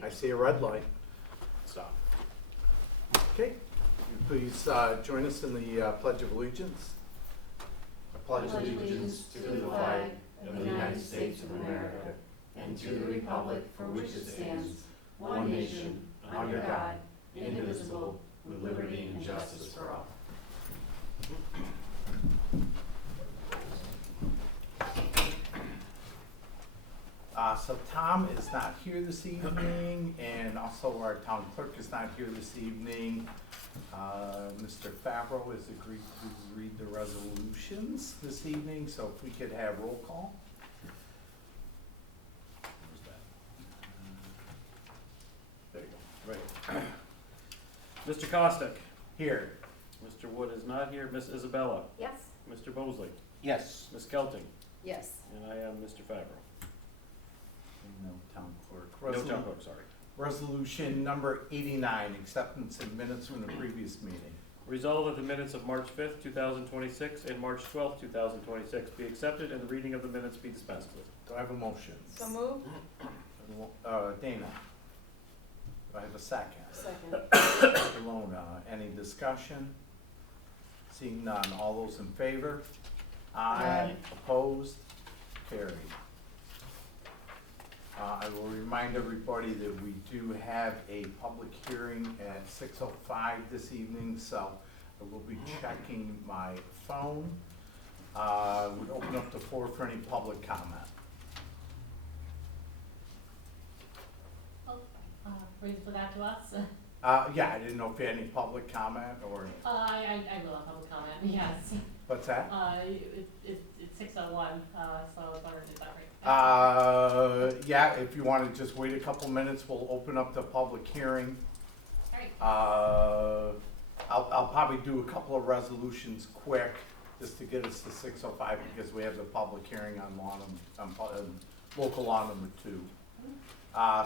light. I see a red light. Stop. Okay, will you please join us in the Pledge of Allegiance? I pledge allegiance to the flag of the United States of America and to the republic for which it stands, one nation, under God, indivisible, with liberty and justice for all. So Tom is not here this evening, and also our town clerk is not here this evening. Mr. Favreau has agreed to read the resolutions this evening, so if we could have roll call. There you go. Right. Mr. Costick. Here. Mr. Wood is not here. Miss Isabella. Yes. Mr. Mosley. Yes. Miss Kelting. Yes. And I am Mr. Favreau. No town clerk. No town clerk, sorry. Resolution number 89, acceptance of minutes from the previous meeting. Resolved that the minutes of March 5th, 2026 and March 12th, 2026 be accepted and the reading of the minutes be dispensed with. Do I have a motion? So moved. Dana. Do I have a second? Second. Alona, any discussion? Seeing none, all those in favor? Aye. Opposed? Carried. I will remind everybody that we do have a public hearing at 6:05 this evening, so I will be checking my phone. Would open up the floor for any public comment. Bring that to us. Yeah, I didn't know if you had any public comment or, I will have public comment, yes. what's that? It's 6:01, so I was wondering, is that right? Yeah, if you want to just wait a couple minutes, we'll open up the public hearing. Alright. I'll probably do a couple of resolutions quick, just to get us to 6:05, because we have the public hearing on local law number 2.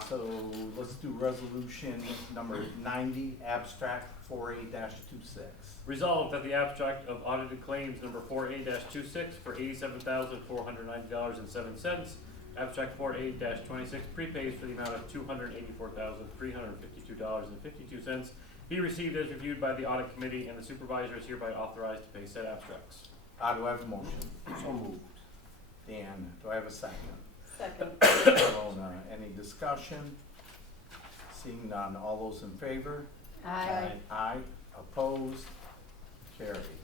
So let's do resolution number 90, abstract 4A-26. Resolved that the abstract of audited claims number 4A-26 for $87,490.07, abstract 4A-26 prepays for the amount of $284,352.52 be received as reviewed by the audit committee, and the supervisor is hereby authorized to pay said abstracts. Do I have a motion? So moved. Dan, do I have a second? Second. Alona, any discussion? Seeing none, all those in favor? Aye. Aye, opposed, carried.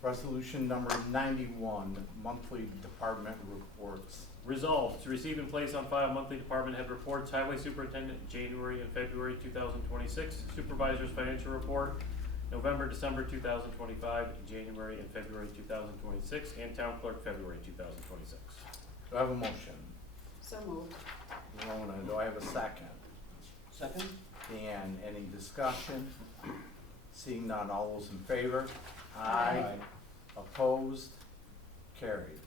Resolution number 91, monthly department reports. Resolved to receive and place on file monthly department head reports, highway superintendent, January and February 2026, supervisor's financial report, November, December 2025, January and February 2026, and town clerk, February 2026. Do I have a motion? So moved. Alona, do I have a second? Second. Dan, any discussion? Seeing none, all those in favor? Aye. Opposed? Carried.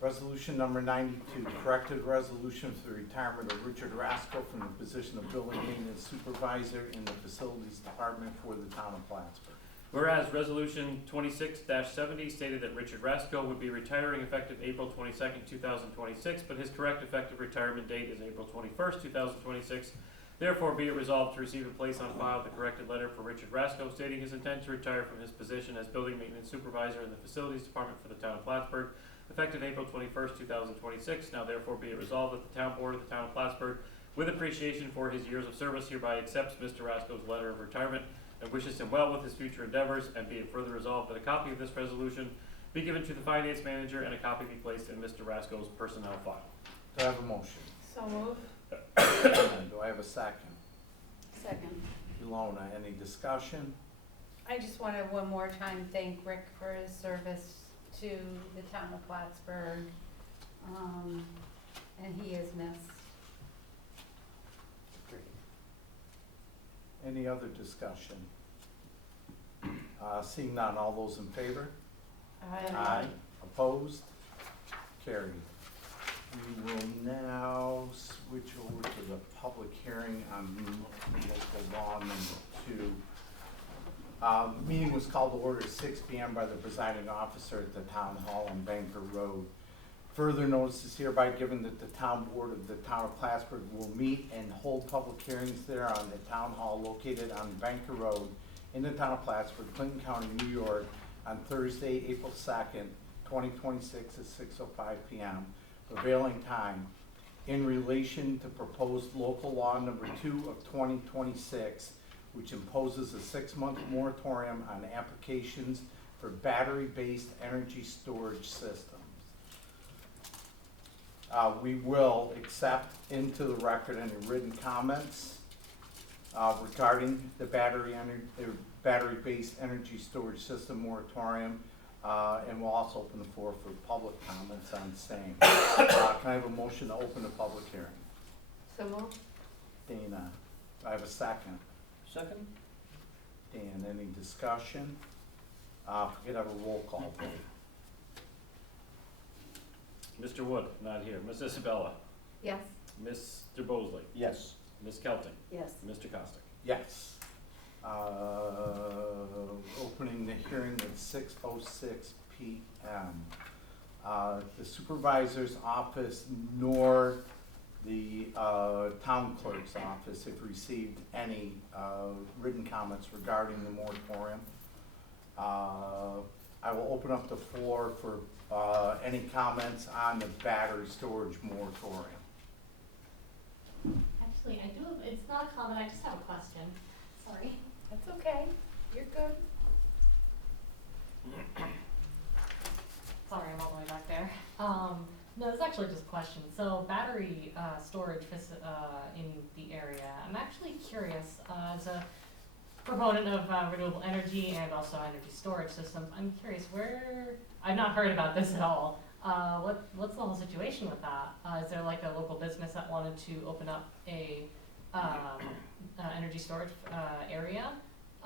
Resolution number 92, corrected resolution for the retirement of Richard Rasco from the position of building maintenance supervisor in the facilities department for the town of Plattsburgh. Whereas Resolution 26-70 stated that Richard Rasco would be retiring effective April 22nd, 2026, but his correct effective retirement date is April 21st, 2026. Therefore, be it resolved to receive and place on file the corrected letter for Richard Rasco stating his intent to retire from his position as building maintenance supervisor in the facilities department for the town of Plattsburgh, effective April 21st, 2026. Now therefore be it resolved that the town board of the town of Plattsburgh, with appreciation for his years of service, hereby accepts Mr. Rasco's letter of retirement and wishes him well with his future endeavors, and be it further resolved that a copy of this resolution be given to the finance manager and a copy be placed in Mr. Rasco's personnel file. Do I have a motion? So moved. Do I have a second? Second. Alona, any discussion? I just want to one more time thank Rick for his service to the town of Plattsburgh, and he is missed. Any other discussion? Seeing none, all those in favor? Aye. Opposed? Carried. We will now switch over to the public hearing on local law number 2. Meeting was called to order at 6 p.m. by the presiding officer at the town hall on Banker Road. Further notice is hereby given that the town board of the town of Plattsburgh will meet and hold public hearings there on the town hall located on Banker Road in the town of Plattsburgh, Clinton County, New York, on Thursday, April 2nd, 2026 at 6:05 p.m. prevailing time in relation to proposed local law number 2 of 2026, which imposes a 6-month moratorium on applications for battery-based energy storage systems. We will accept into the record any written comments regarding the battery-based energy storage system moratorium, and we'll also open the floor for public comments on the same. Can I have a motion to open the public hearing? So moved. Dana, do I have a second? Second? Dan, any discussion? If we could have a roll call, vote. Mr. Wood, not here. Ms. Isabella? Yes. Mr. Bosley? Yes. Ms. Kelting? Yes. Mr. Costick? Yes. Opening the hearing at 6:06 p.m. The supervisor's office nor the town clerk's office have received any written comments regarding the moratorium. I will open up the floor for any comments on the battery storage moratorium. Actually, I do, it's not a comment, I just have a question. Sorry. That's okay, you're good. Sorry, I'm all the way back there. No, it's actually just a question. So battery storage in the area, I'm actually curious, as a proponent of renewable energy and also energy storage systems, I'm curious I've not heard about this at all. What's the whole situation with that? Is there like a local business that wanted to open up a energy storage area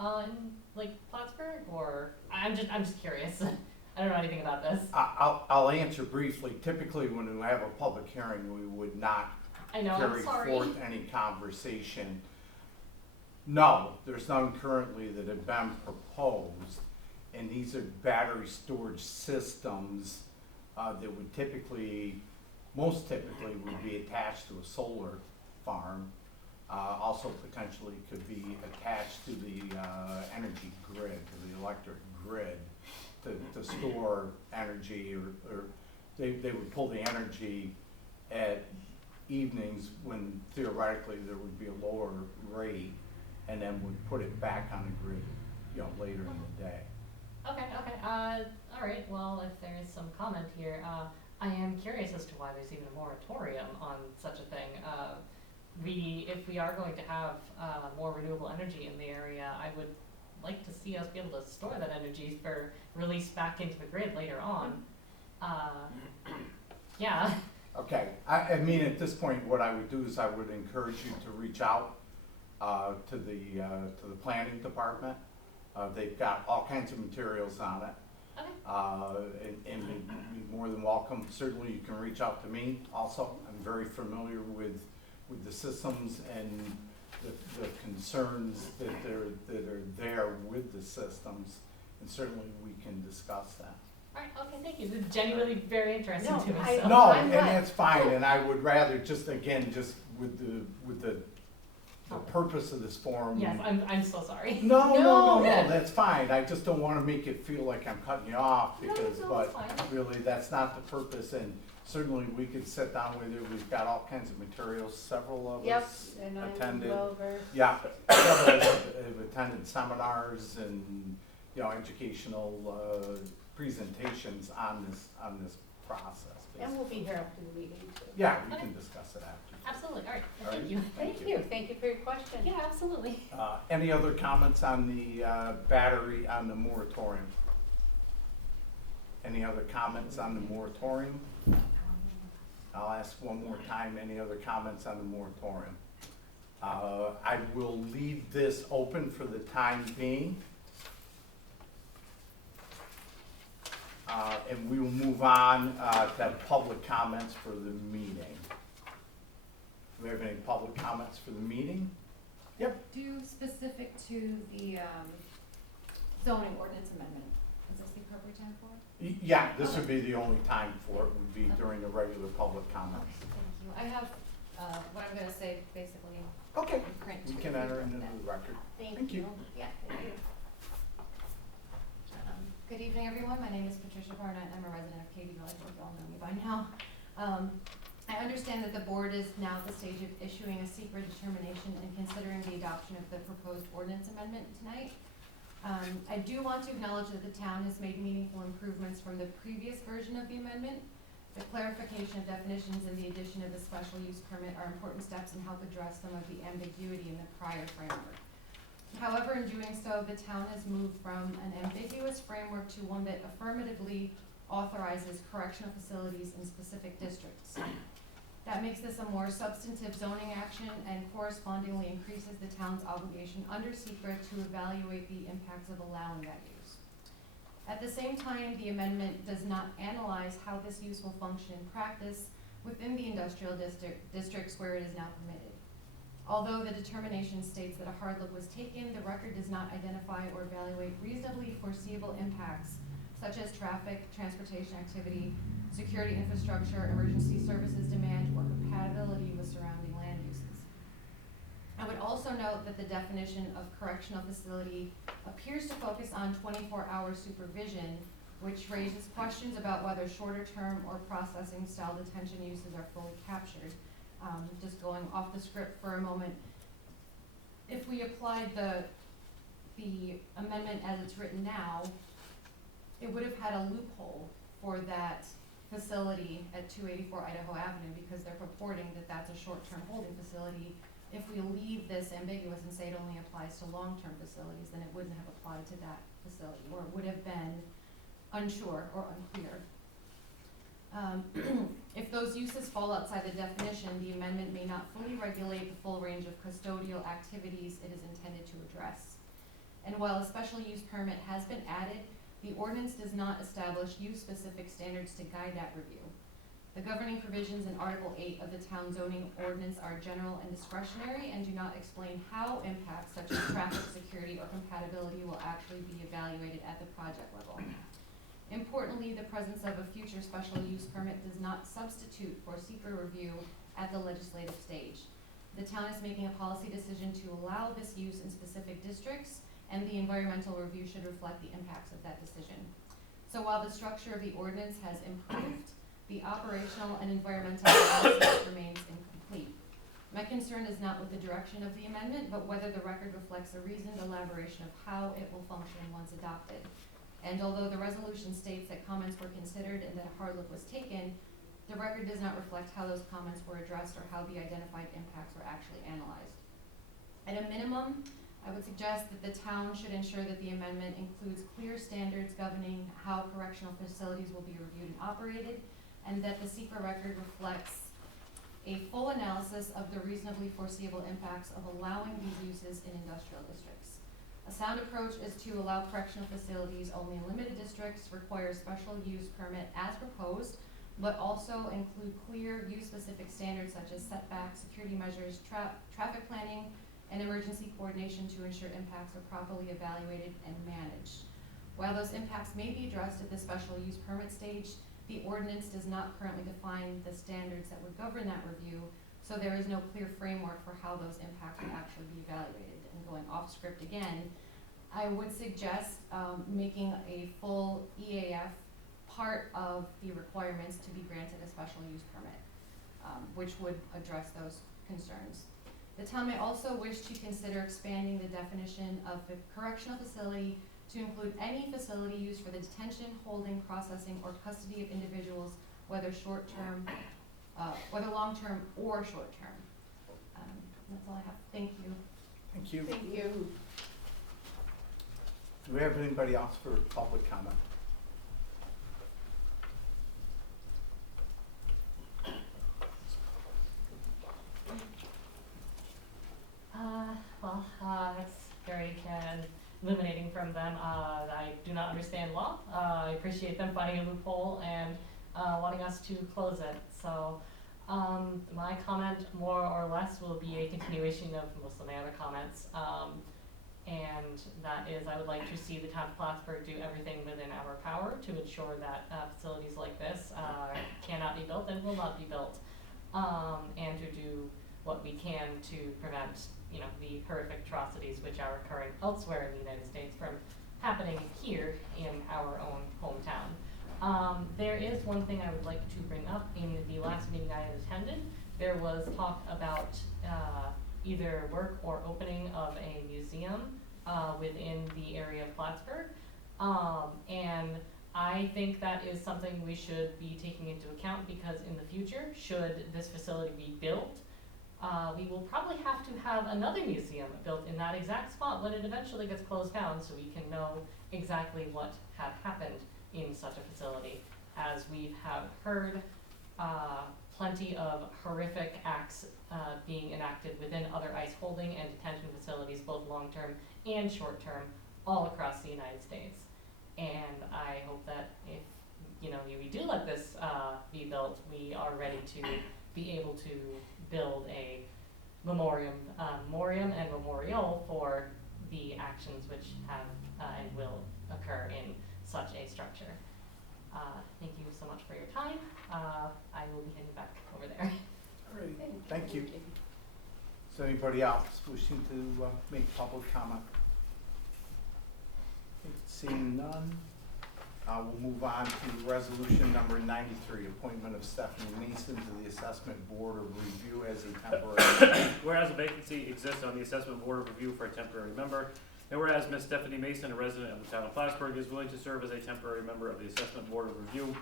in like Plattsburgh, or I'm just curious. I don't know anything about this. I'll answer briefly. Typically, when we have a public hearing, we would not I know, I'm carry sorry. forth any conversation. No, there's none currently that have been proposed, and these are battery storage systems that would most typically would be attached to a solar farm. Also potentially could be attached to the energy grid, to the electric grid, to store energy, or they would pull the energy at evenings when theoretically there would be a lower rate, and then would put it back on the grid, later in the day. Okay. All right. Well, if there is some comment here, I am curious as to why there's even a moratorium on such a thing. If we are going to have more renewable energy in the area, I would like to see us be able to store that energy for release back into the grid later on. Yeah. Okay, I mean, at this point, what I would do is I would encourage you to reach out to the planning department. They've got all kinds of materials on it. Okay. And you'd be more than welcome. Certainly you can reach out to me also. I'm very familiar with the systems and the concerns that are there with the systems, and certainly we can discuss that. All right. Okay. Thank you. This is genuinely very interesting No, to me. I- So. No, I'm and glad. that's fine, and I would rather just with the purpose of this forum. Yes, I'm so sorry. No, No. that's fine. I just don't wanna make it feel like I'm cutting you off, No, because, no, but it's fine. really, that's not the purpose, and certainly we could sit down with you. We've got all kinds of materials, several of Yep, us and I'm attended. well versed. Yeah, several of us have attended seminars and, educational, presentations on this process. And we'll be here after the meeting too. Yeah, we can discuss it after. Absolutely. All right. All Thank right. you. Thank you for your question. Yeah, absolutely. Any other comments on the battery, on the moratorium? Any other comments on the moratorium? I'll ask one more time, any other comments on the moratorium? I will leave this open for the time being. And we will move on to have public comments for the meeting. Do we have any public comments for the meeting? Yep. Do specific to the zoning ordinance amendment. Is this the appropriate time for it? Yeah, this would be the only time for it, would be during the regular public comments. Thank you. I have, what I'm gonna say basically Okay, in print. we to can enter reflect into that. the record. Thank Thank you. you. Yeah, thank you. Good evening, everyone. My name is Patricia Barnett. I'm a resident of Katyville. I think you all know me by now. I understand that the board is now at the stage of issuing a secret determination and considering the adoption of the proposed ordinance amendment tonight. I do want to acknowledge that the town has made meaningful improvements from the previous version of the amendment. The clarification of definitions and the addition of the special use permit are important steps and help address some of the ambiguity in the prior framework. However, in doing so, the town has moved from an ambiguous framework to one that affirmatively authorizes correctional facilities in specific districts. That makes this a more substantive zoning action and correspondingly increases the town's obligation under SECRET to evaluate the impacts of allowing that use. At the same time, the amendment does not analyze how this use will function in practice within the industrial districts where it is now permitted. Although the determination states that a hard look was taken, the record does not identify or evaluate reasonably foreseeable impacts such as traffic, transportation activity, security infrastructure, emergency services demand, or compatibility with surrounding land uses. I would also note that the definition of correctional facility appears to focus on 24-hour supervision, which raises questions about whether shorter-term or processing-style detention uses are fully captured. Just going off the script for a moment, if we applied the amendment as it's written now, it would have had a loophole for that facility at 284 Idaho Avenue because they're purporting that that's a short-term holding facility. If we leave this ambiguous and say it only applies to long-term facilities, then it wouldn't have applied to that facility, or it would have been unsure or unclear. If those uses fall outside the definition, the amendment may not fully regulate the full range of custodial activities it is intended to address. And while a special use permit has been added, the ordinance does not establish use-specific standards to guide that review. The governing provisions in Article 8 of the town zoning ordinance are general and discretionary and do not explain how impacts such as traffic, security, or compatibility will actually be evaluated at the project level. Importantly, the presence of a future special use permit does not substitute for SECRA review at the legislative stage. The town is making a policy decision to allow this use in specific districts, and the environmental review should reflect the impacts of that decision. So while the structure of the ordinance has improved, the operational and environmental analysis remains incomplete. My concern is not with the direction of the amendment, but whether the record reflects a reasoned elaboration of how it will function once adopted. And although the resolution states that comments were considered and that a hard look was taken, the record does not reflect how those comments were addressed or how the identified impacts were actually analyzed. At a minimum, I would suggest that the town should ensure that the amendment includes clear standards governing how correctional facilities will be reviewed and operated, and that the SECRA record reflects a full analysis of the reasonably foreseeable impacts of allowing these uses in industrial districts. A sound approach is to allow correctional facilities only in limited districts, require special use permit as proposed, but also include clear use-specific standards such as setbacks, security measures, traffic planning, and emergency coordination to ensure impacts are properly evaluated and managed. While those impacts may be addressed at the special use permit stage, the ordinance does not currently define the standards that would govern that review, so there is no clear framework for how those impacts would actually be evaluated. And going off script again, I would suggest making a full EAF part of the requirements to be granted a special use permit, which would address those concerns. The town may also wish to consider expanding the definition of the correctional facility to include any facility used for the detention, holding, processing, or custody of individuals, whether short-term, whether long-term or short-term. That's all I have. Thank you. Thank you. Thank you. Do we have anybody else for public comment? It's very illuminating from them. I do not understand law. I appreciate them finding a loophole and wanting us to close it. So my comment more or less will be a continuation of most of my other comments. And that is, I would like to see the town of Plattsburgh do everything within our power to ensure that facilities like this cannot be built and will not be built. And to do what we can to prevent, you know, the horrific atrocities which are occurring elsewhere in the United States from happening here in our own hometown. There is one thing I would like to bring up. In the last meeting I attended, there was talk about either work or opening of a museum within the area of Plattsburgh. And I think that is something we should be taking into account, because in the future, should this facility be built, we will probably have to have another museum built in that exact spot when it eventually gets closed down, so we can know exactly what had happened in such a facility. As we have heard, plenty of horrific acts being enacted within other ICE holding and detention facilities, both long-term and short-term, all across the United States. And I hope that if, you know, we do let this be built, we are ready to be able to build a memoriam and memorial for the actions which have and will occur in such a structure. Thank you so much for your time. I will be heading back over there. All right, thank you. Is there anybody else wishing to make public comment? Seeing none, we'll move on to resolution number 93, appointment of Stephanie Mason to the Assessment Board of Review as a temporary. Whereas a vacancy exists on the Assessment Board of Review for a temporary member, and whereas Ms. Stephanie Mason, a resident of the town of Plattsburgh, is willing to serve as a temporary member of the Assessment Board of Review,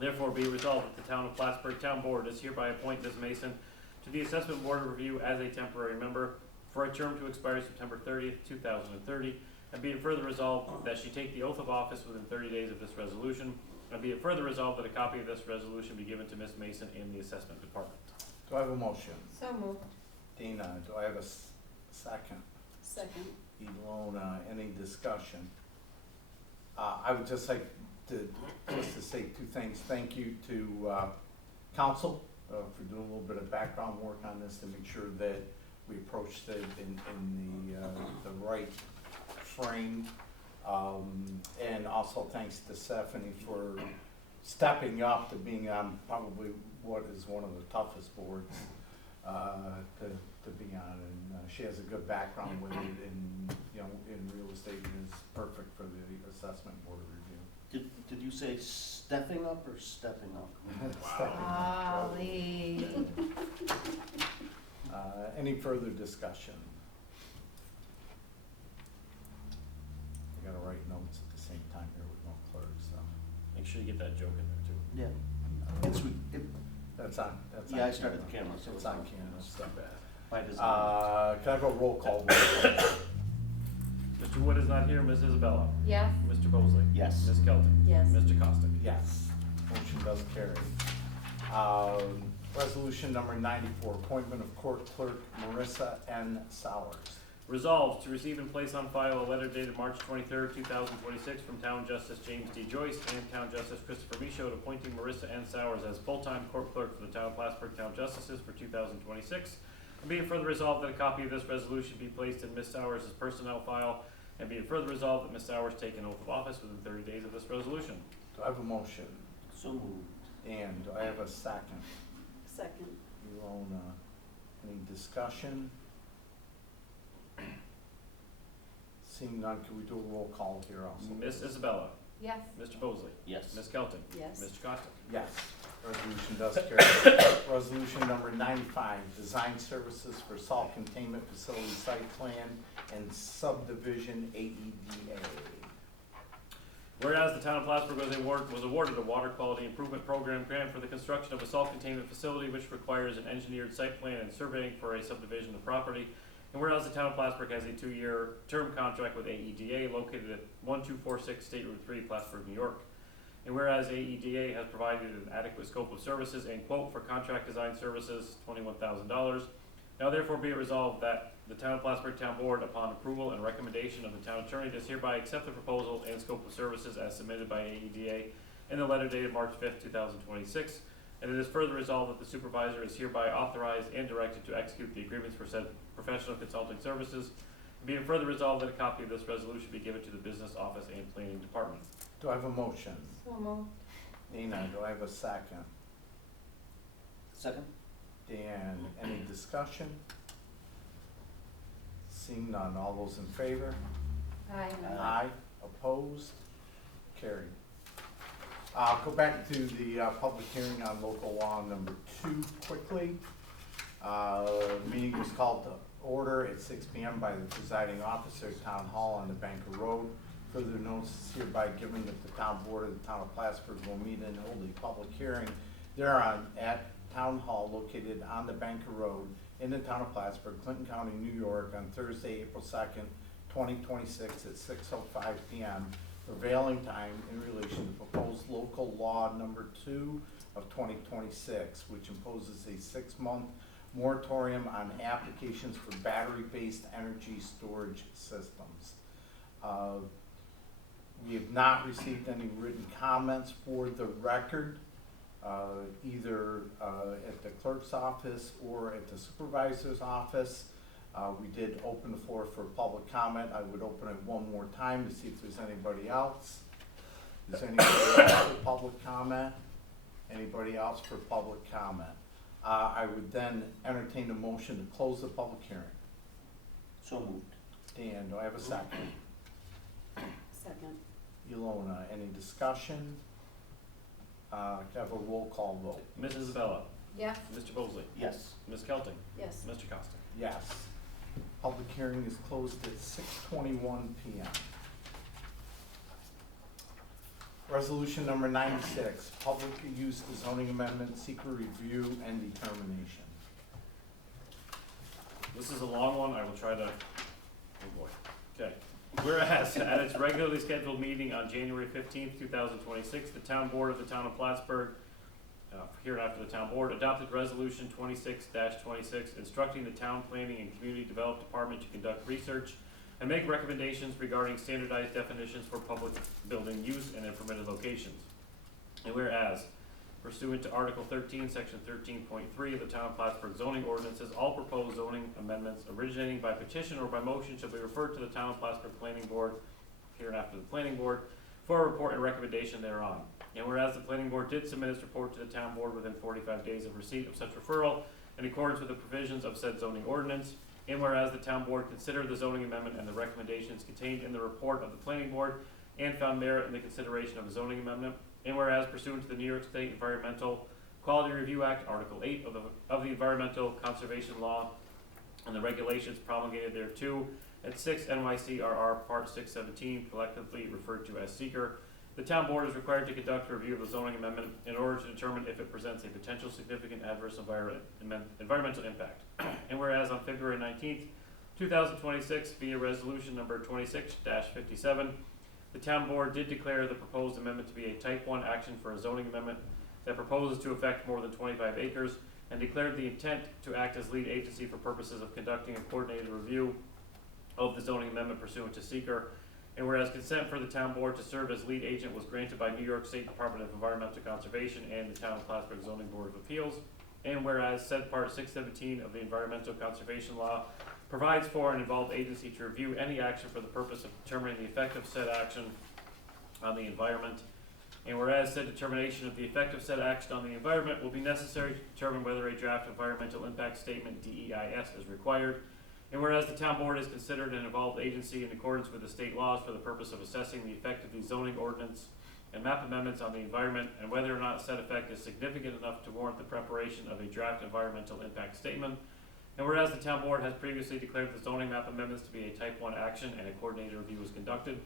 therefore be resolved that the town of Plattsburgh Town Board does hereby appoint Ms. Mason to the Assessment Board of Review as a temporary member for a term to expire September 30th, 2030, and be it further resolved that she take the oath of office within 30 days of this resolution, and be it further resolved that a copy of this resolution be given to Ms. Mason in the Assessment Department. Do I have a motion? So moved. Dana, do I have a second? Second. Ilona, any discussion? I would just like to say two things. Thank you to council for doing a little bit of background work on this to make sure that we approached it in the right frame. And also thanks to Stephanie for stepping up to being on probably what is one of the toughest boards to be on, and she has a good background with it in real estate and is perfect for the Assessment Board of Review. Did you say stepping up or stepping up? Stepping up. Golly. Any further discussion? I gotta write notes at the same time here with no clerks, so. Make sure you get that joke in there too. Yeah. That's on Yeah, I started the camera, so It's on camera, so. by design. Can I have a roll call vote? Mr. Wood is not here. Ms. Isabella. Yes. Mr. Bosley. Yes. Ms. Kelton. Yes. Mr. Costick. Yes, motion does carry. Resolution number 94, appointment of court clerk Marissa N. Sowers. Resolved to receive and place on file a letter dated March 23rd, 2026 from Town Justice James D. Joyce and Town Justice Christopher Michaud appointing Marissa N. Sowers as full-time court clerk for the Town of Plattsburgh Town Justices for 2026. And be it further resolved that a copy of this resolution be placed in Ms. Sowers' personnel file, and be it further resolved that Ms. Sowers take an oath of office within 30 days of this resolution. Do I have a motion? So moved. And do I have a second? Second. Ilona, any discussion? Seeing none, can we do a roll call here also? Ms. Isabella. Yes. Mr. Bosley. Yes. Ms. Kelton. Yes. Mr. Costick. Yes, resolution does carry. Resolution number 95, design services for salt containment facility site plan and subdivision AEDA. Whereas the town of Plattsburgh was awarded a water quality improvement program grant for the construction of a salt containment facility which requires an engineered site plan and surveying for a subdivision of property. And whereas the town of Plattsburgh has a 2-year term contract with AEDA located at 1246 State Route 3, Plattsburgh, New York. And whereas AEDA has provided an adequate scope of services and quote for contract design services, $21,000. Now therefore be it resolved that the town of Plattsburgh Town Board, upon approval and recommendation of the town attorney, does hereby accept the proposal and scope of services as submitted by AEDA in the letter dated March 5th, 2026. And it is further resolved that the supervisor is hereby authorized and directed to execute the agreements for said professional consulting services. Be it further resolved that a copy of this resolution be given to the business office and planning department. Do I have a motion? So moved. Dana, do I have a second? Second? Dan, any discussion? Seeing none, all those in favor? Aye. Aye, opposed, carried. Go back to the public hearing on local law number 2 quickly. Meeting was called to order at 6 p.m. by the presiding officer at Town Hall on the Banker Road. Further notice is hereby given that the Town Board of the Town of Plattsburgh will meet and hold a public hearing thereon at Town Hall located on the Banker Road in the Town of Plattsburgh, Clinton County, New York, on Thursday, April 2nd, 2026 at 6:05 p.m. prevailing time in relation to proposed local law number 2 of 2026, which imposes a 6-month moratorium on applications for battery-based energy storage systems. We have not received any written comments for the record, either at the clerk's office or at the supervisor's office. We did open the floor for public comment. I would open it one more time to see if there's anybody else. Is anybody else for public comment? Anybody else for public comment? I would then entertain a motion to close the public hearing. So moved. Dan, do I have a second? Second. Ilona, any discussion? Can I have a roll call vote? Ms. Isabella, Yes. Mr. Bosley, Yes. Ms. Kelting, Yes. Mr. Costa. Yes. Public hearing is closed at 6:21 p.m. Resolution number 96, public use zoning amendment, secret review and determination. This is a long one, I will try to, oh boy, okay. Whereas, at its regularly scheduled meeting on January 15th, 2026, the Town Board of the Town of Plattsburgh, hereinafter the Town Board, adopted Resolution 26-26, instructing the Town Planning and Community Development Department to conduct research and make recommendations regarding standardized definitions for public building use and their permitted locations. And whereas, pursuant to Article 13, Section 13.3 of the Town of Plattsburgh zoning ordinances, all proposed zoning amendments originating by petition or by motion shall be referred to the Town of Plattsburgh Planning Board, hereinafter the Planning Board, for a report and recommendation thereon. And whereas the Planning Board did submit its report to the Town Board within 45 days of receipt of such referral, in accordance with the provisions of said zoning ordinance, and whereas the Town Board considered the zoning amendment and the recommendations contained in the report of the Planning Board and found merit in the consideration of the zoning amendment, and whereas pursuant to the New York State Environmental Quality Review Act, Article 8 of the Environmental Conservation Law and the regulations promulgated thereto at 6 NYCRR Part 617, collectively referred to as seeker, the Town Board is required to conduct a review of the zoning amendment in order to determine if it presents a potential significant adverse environmental impact. And whereas on February 19th, 2026, via resolution number 26-57, the Town Board did declare the proposed amendment to be a Type 1 action for a zoning amendment that proposes to affect more than 25 acres, and declared the intent to act as lead agency for purposes of conducting a coordinated review of the zoning amendment pursuant to seeker. And whereas consent for the Town Board to serve as lead agent was granted by New York State Department of Environmental Conservation and the Town of Plattsburgh Zoning Board of Appeals, and whereas said Part 617 of the Environmental Conservation Law provides for an involved agency to review any action for the purpose of determining the effect of said action on the environment, and whereas said determination of the effect of said action on the environment will be necessary to determine whether a draft environmental impact statement, DEIS, is required, and whereas the Town Board is considered an involved agency in accordance with the state laws for the purpose of assessing the effect of these zoning ordinance and map amendments on the environment, and whether or not said effect is significant enough to warrant the preparation of a draft environmental impact statement, and whereas the Town Board has previously declared the zoning map amendments to be a Type 1 action and a coordinated review was conducted,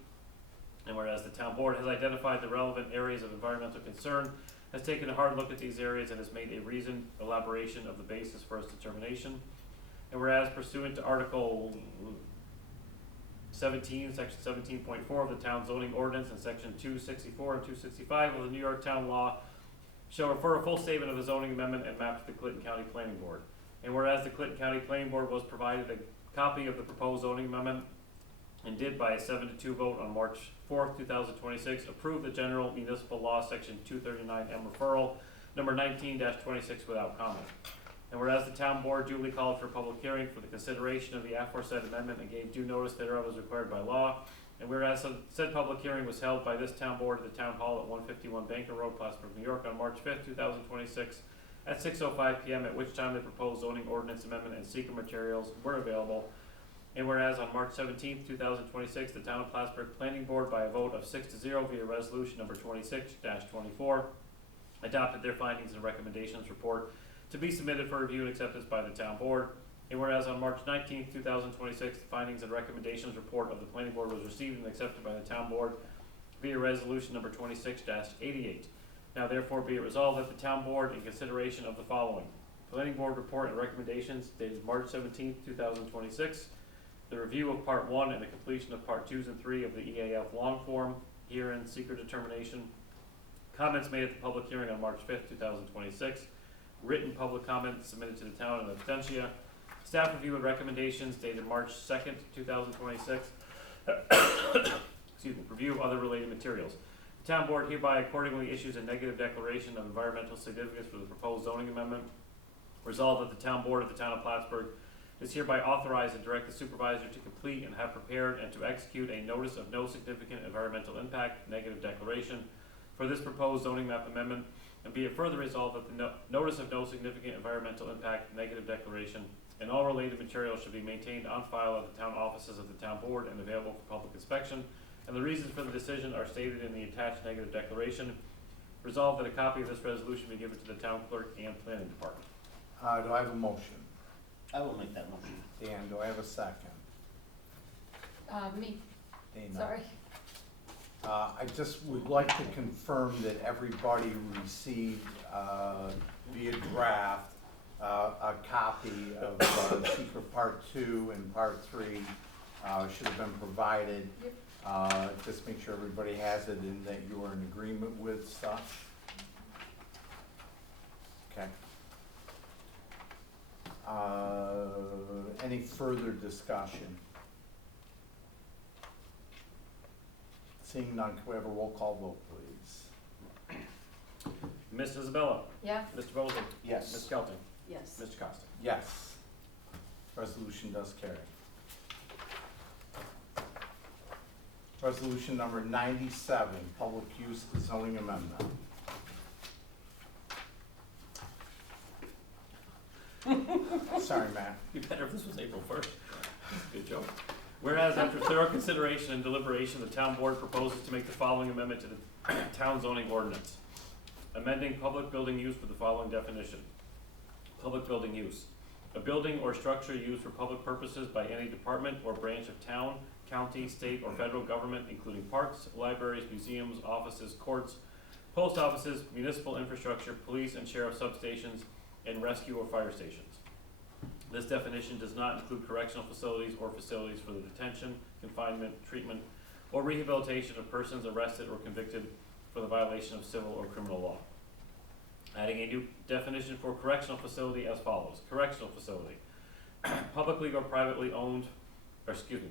and whereas the Town Board has identified the relevant areas of environmental concern, has taken a hard look at these areas, and has made a reasoned elaboration of the basis for its determination. And whereas pursuant to Article 17, Section 17.4 of the Town Zoning Ordinance and Section 264 and 265 of the New York Town Law shall refer a full statement of the zoning amendment and map to the Clinton County Planning Board. And whereas the Clinton County Planning Board was provided a copy of the proposed zoning amendment and did by a 7-2 vote on March 4th, 2026, approve the General Municipal Law Section 239M referral number 19-26 without comment. And whereas the town board duly called for a public hearing for the consideration of the aforesaid amendment and gave due notice thereof as required by law, and whereas said public hearing was held by this town board at the town hall at 151 Banker Road, Plattsburgh, New York, on March 5th, 2026, at 6:05 p.m., at which time the proposed zoning ordinance amendment and secret materials were available. And whereas on March 17th, 2026, the town of Plattsburgh Planning Board, by a vote of 6-0 via resolution number 26-24, adopted their findings and recommendations report to be submitted for review and acceptance by the town board. And whereas on March 19th, 2026, the findings and recommendations report of the planning board was received and accepted by the town board via resolution number 26-88. Now therefore be it resolved that the town board, in consideration of the following: planning board report and recommendations dated March 17th, 2026, the review of part 1 and the completion of part 2 and 3 of the EAF long form, herein secret determination, comments made at the public hearing on March 5th, 2026, written public comments submitted to the town in absentia, staff review and recommendations dated March 2nd, 2026, excuse me, review of other related materials. The town board hereby accordingly issues a negative declaration of environmental significance for the proposed zoning amendment. Resolved that the town board of the town of Plattsburgh is hereby authorized and direct the supervisor to complete and have prepared and to execute a notice of no significant environmental impact negative declaration for this proposed zoning map amendment, and be it further resolved that the notice of no significant environmental impact negative declaration and all related materials should be maintained on file at the town offices of the town board and available for public inspection, and the reasons for the decision are stated in the attached negative declaration. Resolved that a copy of this resolution be given to the town clerk and planning department. Do I have a motion? I will make that motion. Dan, do I have a second? Me, Dana? sorry. I just would like to confirm that everybody received, via draft, a copy of, secret part 2 and part 3, should have been provided. Just make sure everybody has it and that you are in agreement with stuff. Okay. Any further discussion? Seeing none, can we have a roll call vote, please? Ms. Isabella? Yeah, Mr. Bosley? Ms. Yes. Skelton? Yes. Mr. Costa? Yes. Resolution does carry. Resolution number 97, public use zoning amendment. Sorry, Matt. Be better if this was April 1st. Good joke. Whereas after thorough consideration and deliberation, the town board proposes to make the following amendment to the town zoning ordinance. Amending public building use for the following definition. Public building use: a building or structure used for public purposes by any department or branch of town, county, state, or federal government, including parks, libraries, museums, offices, courts, post offices, municipal infrastructure, police and sheriff substations, and rescue or fire stations. This definition does not include correctional facilities or facilities for the detention, confinement, treatment, or rehabilitation of persons arrested or convicted for the violation of civil or criminal law. Adding a new definition for correctional facility as follows. Correctional facility: publicly or privately owned,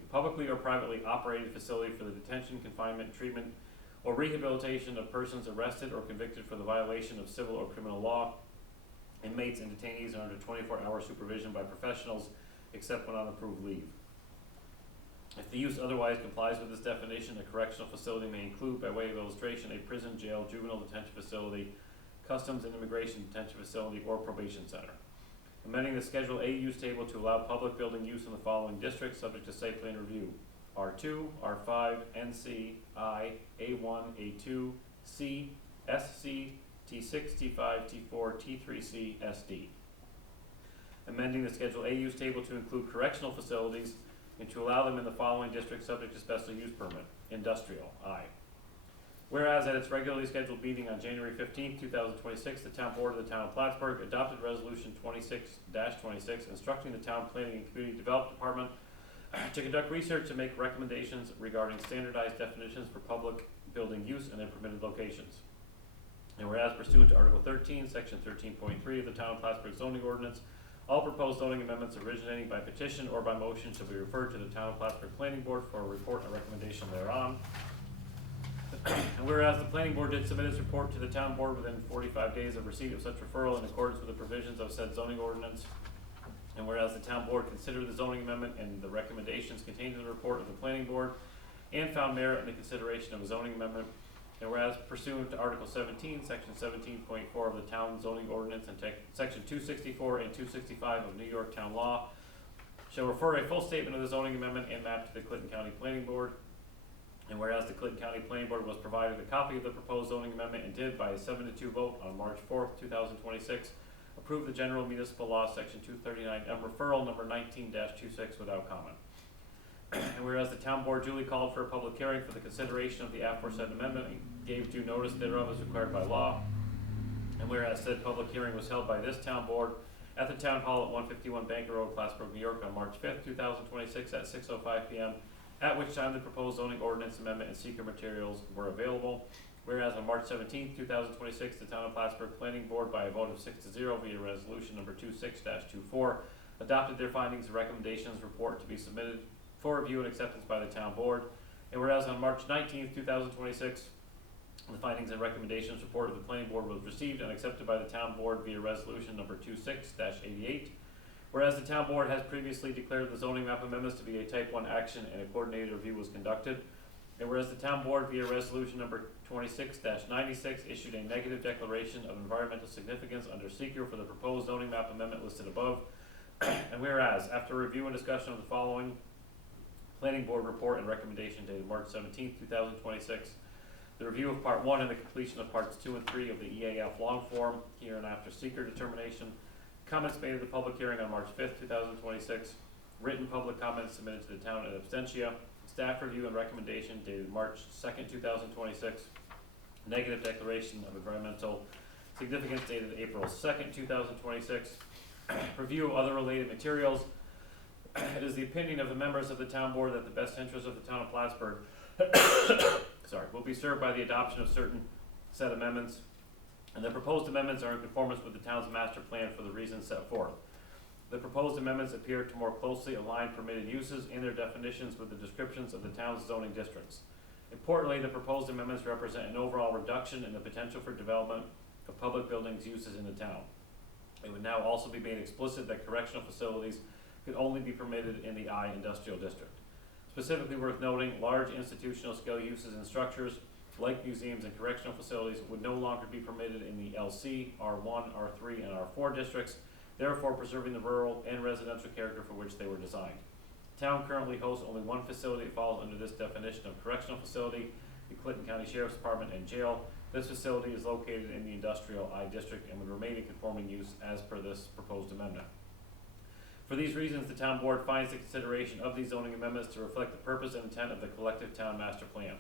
publicly or privately operated facility for the detention, confinement, treatment, or rehabilitation of persons arrested or convicted for the violation of civil or criminal law. Inmates and detainees are under 24-hour supervision by professionals, except when on approved leave. If the use otherwise complies with this definition, a correctional facility may include, by way of illustration, a prison, jail, juvenile detention facility, customs and immigration detention facility, or probation center. Amending the Schedule A use table to allow public building use in the following districts, subject to site plan review: R2, R5, NC, I, A1, A2, C, SC, T6, T5, T4, T3C, SD. Amending the Schedule A use table to include correctional facilities and to allow them in the following districts subject to special use permit: industrial, I. Whereas at its regularly scheduled meeting on January 15th, 2026, the town board of the town of Plattsburgh adopted resolution 26-26 instructing the town planning and community development department to conduct research and make recommendations regarding standardized definitions for public building use in their permitted locations. And whereas pursuant to Article 13, Section 13.3 of the Town of Plattsburgh zoning ordinance, all proposed zoning amendments originating by petition or by motion shall be referred to the Town of Plattsburgh Planning Board for a report and recommendation thereon. And whereas the planning board did submit its report to the town board within 45 days of receipt of such referral in accordance with the provisions of said zoning ordinance. And whereas the town board considered the zoning amendment and the recommendations contained in the report of the planning board and found merit in the consideration of a zoning amendment. And whereas pursuant to Article 17, Section 17.4 of the town zoning ordinance and Section 264 and 265 of New York Town Law, shall refer a full statement of the zoning amendment and map to the Clinton County Planning Board. And whereas the Clinton County Planning Board was provided a copy of the proposed zoning amendment and did, by a 7-2 vote on March 4th, 2026, approve the general municipal law, Section 239M, referral number 19-26 without comment. And whereas the town board duly called for a public hearing for the consideration of the aforesaid amendment and gave due notice thereof as required by law. And whereas said public hearing was held by this town board at the town hall at 151 Banker Road, Plattsburgh, New York, on March 5th, 2026 at 6:05 p.m., at which time the proposed zoning ordinance amendment and seeker materials were available. Whereas on March 17th, 2026, the town of Plattsburgh Planning Board, by a vote of 6-0 via resolution number 26-24, adopted their findings and recommendations report to be submitted for review and acceptance by the town board. And whereas on March 19th, 2026, the findings and recommendations report of the planning board was received and accepted by the town board via resolution number 26-88. Whereas the town board has previously declared the zoning map amendments to be a type 1 action and a coordinated review was conducted. And whereas the town board via resolution number 26-96 issued a negative declaration of environmental significance under seeker for the proposed zoning map amendment listed above. And whereas after review and discussion of the following planning board report and recommendation dated March 17th, 2026, the review of part 1 and the completion of parts 2 and 3 of the EAF long form, here and after seeker determination, comments made at the public hearing on March 5th, 2026, written public comments submitted to the town in absentia, staff review and recommendation dated March 2nd, 2026, negative declaration of environmental significance dated April 2nd, 2026, review of other related materials. It is the opinion of the members of the town board that the best interest of the town of Plattsburgh will be served by the adoption of certain said amendments, and the proposed amendments are in conformance with the town's master plan for the reasons set forth. The proposed amendments appear to more closely align permitted uses and their definitions with the descriptions of the town's zoning districts. Importantly, the proposed amendments represent an overall reduction in the potential for development of public buildings uses in the town. It would now also be made explicit that correctional facilities could only be permitted in the I industrial district. Specifically worth noting, large institutional scale uses and structures like museums and correctional facilities would no longer be permitted in the LC, R1, R3, and R4 districts, therefore preserving the rural and residential character for which they were designed. The town currently hosts only one facility that falls under this definition of correctional facility, the Clinton County Sheriff's Department and Jail. This facility is located in the industrial I district and would remain in conforming use as per this proposed amendment. For these reasons, the town board finds the consideration of these zoning amendments to reflect the purpose and intent of the collective town master plan.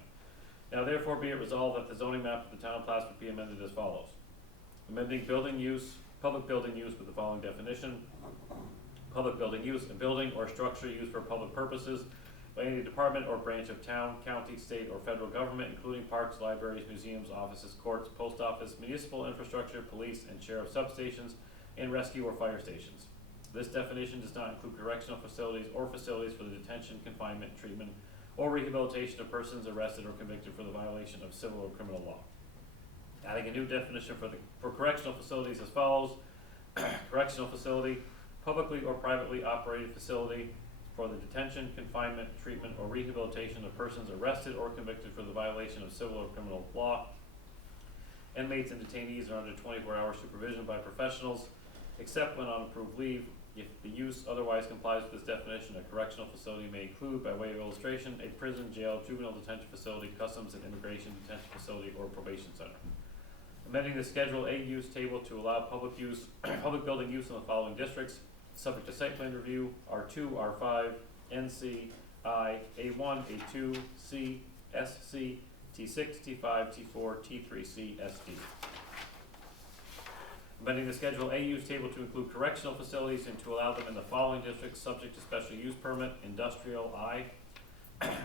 Now therefore be it resolved that the zoning map of the town of Plattsburgh be amended as follows. Amending building use, public building use with the following definition. Public building use, a building or structure used for public purposes by any department or branch of town, county, state, or federal government, including parks, libraries, museums, offices, courts, post office, municipal infrastructure, police and sheriff substations, and rescue or fire stations. This definition does not include correctional facilities or facilities for the detention, confinement, treatment, or rehabilitation of persons arrested or convicted for the violation of civil or criminal law. Adding a new definition for correctional facilities as follows. Correctional facility, publicly or privately operated facility for the detention, confinement, treatment, or rehabilitation of persons arrested or convicted for the violation of civil or criminal law. Inmates and detainees are under 24-hour supervision by professionals, except when on approved leave. If the use otherwise complies with this definition, a correctional facility may include, by way of illustration, a prison, jail, juvenile detention facility, customs and immigration detention facility, or probation center. Amending the Schedule A use table to allow public building use in the following districts, subject to site plan review: R2, R5, NC, I, A1, A2, C, SC, T6, T5, T4, T3C, SD. Amending the Schedule A use table to include correctional facilities and to allow them in the following districts subject to special use permit: industrial I.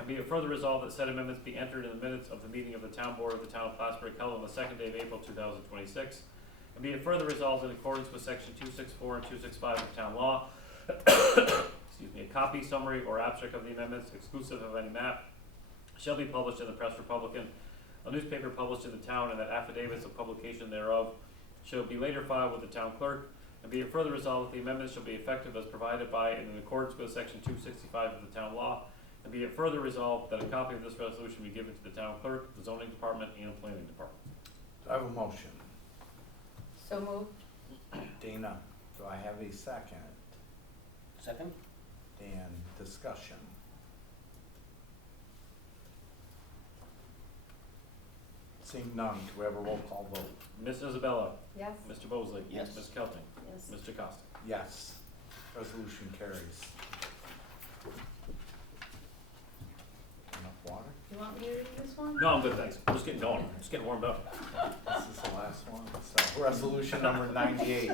Be it further resolved that said amendments be entered in the minutes of the meeting of the town board of the town of Plattsburgh held on the 2nd day of April 2026. And be it further resolved in accordance with section 264 and 265 of town law, a copy, summary, or abstract of the amendments, exclusive of any map, shall be published in the Press Republican a newspaper published in the town, and that affidavits of publication thereof shall be later filed with the town clerk. And be it further resolved that the amendments shall be effective as provided by and in accordance with section 265 of the town law. And be it further resolved that a copy of this resolution be given to the town clerk, the zoning department, and planning department. Do I have a motion? So moved. Dana, do I have a second? Second? Dan, discussion. Seeing none, do we have a roll call vote? Ms. Isabella, Yes. Mr. Mosley. Yes. Ms. Kelting, Yes. Mr. Costa. Yes. Resolution carries. Enough water? You want me to read this one? No, I'm good, thanks. I'm just getting going. I'm just getting warmed up. This is the last one. So, resolution number 98,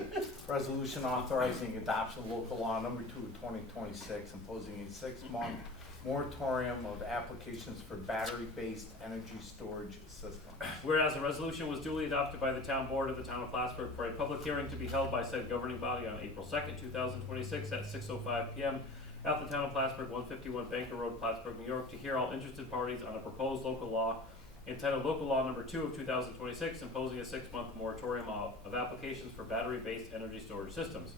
resolution authorizing adoption of local law number 2 of 2026, imposing a 6-month moratorium of applications for battery-based energy storage systems. Whereas a resolution was duly adopted by the town board of the town of Plattsburgh for a public hearing to be held by said governing body on April 2nd, 2026 at 6:05 PM at the town of Plattsburgh, 151 Banker Road, Plattsburgh, New York, to hear all interested parties on a proposed local law entitled Local Law Number 2 of 2026, imposing a 6-month moratorium of applications for battery-based energy storage systems.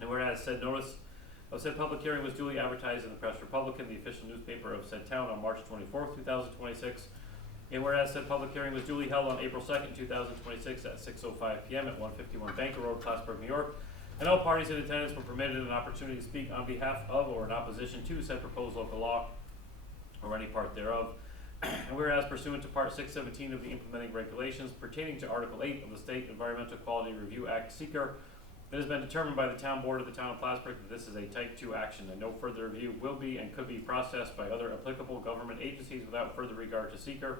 And whereas said notice of said public hearing was duly advertised in the Press Republican, the official newspaper of said town, on March 24th, 2026. And whereas said public hearing was duly held on April 2nd, 2026 at 6:05 PM at 151 Banker Road, Plattsburgh, New York. And all parties in attendance were permitted an opportunity to speak on behalf of or in opposition to said proposed local law or any part thereof. And whereas pursuant to Part 617 of the implementing regulations pertaining to Article 8 of the State Environmental Quality Review Act, SEEKR, it has been determined by the town board of the town of Plattsburgh that this is a type 2 action, and no further review will be and could be processed by other applicable government agencies without further regard to SEEKR.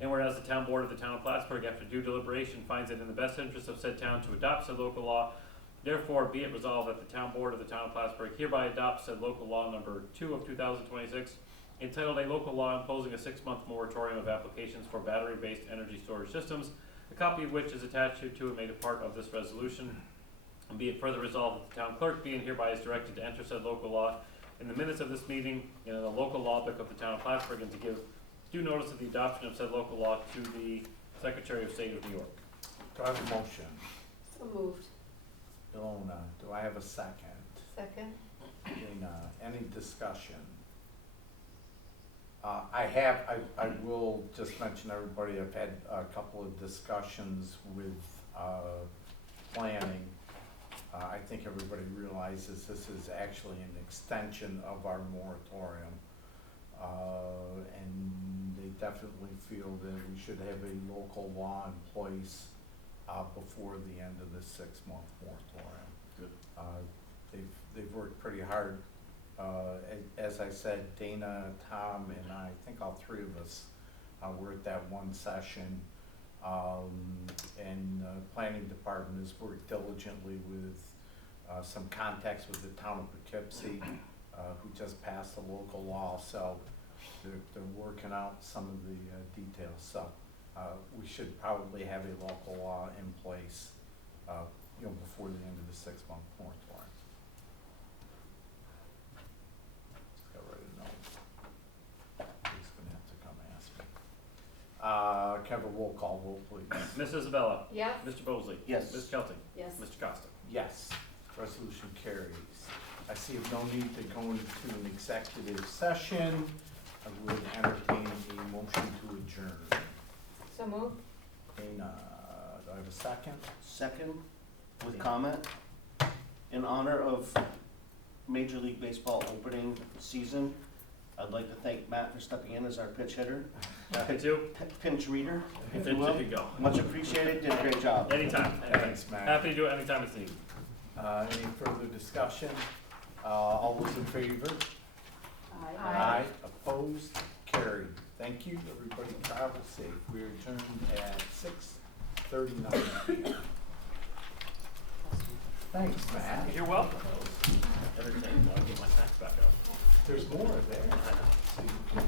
And whereas the town board of the town of Plattsburgh, after due deliberation, finds it in the best interest of said town to adopt said local law, therefore be it resolved that the town board of the town of Plattsburgh hereby adopts said local law number 2 of 2026, entitled a local law imposing a 6-month moratorium of applications for battery-based energy storage systems, a copy of which is attached to and made a part of this resolution. And be it further resolved that the town clerk be and hereby is directed to enter said local law in the minutes of this meeting and in the local law book of the town of Plattsburgh, and to give due notice of the adoption of said local law to the Secretary of State of New York. Do I have a motion? So moved. Ilona, do I have a second? Second. Dana, any discussion? I will just mention everybody, I've had a couple of discussions with, planning. I think everybody realizes this is actually an extension of our moratorium. And they definitely feel that we should have a local law in place, before the end of this 6-month moratorium. Good. They've worked pretty hard. As I said, Dana, Tom, and I think all three of us were at that one session. And the planning department has worked diligently with some contacts with the town of Poughkeepsie, who just passed a local law, so they're working out some of the details. So we should probably have a local law in place, before the end of the 6-month moratorium. Just got ready to know. He's gonna have to come ask me. Can I have a roll call vote, please? Ms. Isabella, Yes. Mr. Mosley. Yes. Ms. Kelting, Yes. Mr. Costa. Yes, resolution carries. I see no need to go into an executive session. I would entertain a motion to adjourn. So moved. Dana, do I have a second? Second, with comment, in honor of Major League Baseball opening season, I'd like to thank Matt for stepping in as our pitch hitter, Happy to. pinch reader, if you If will. you go. Much appreciated, did a great job. Anytime. Thanks, Matt. Happy to do it anytime it's needed. Any further discussion? All those in favor? Aye. Opposed? Carried. Thank you, everybody, travel safe. We are adjourned at 6:39 PM. Thanks, Matt. You're welcome. Everything, I'll get my facts back up. There's more there.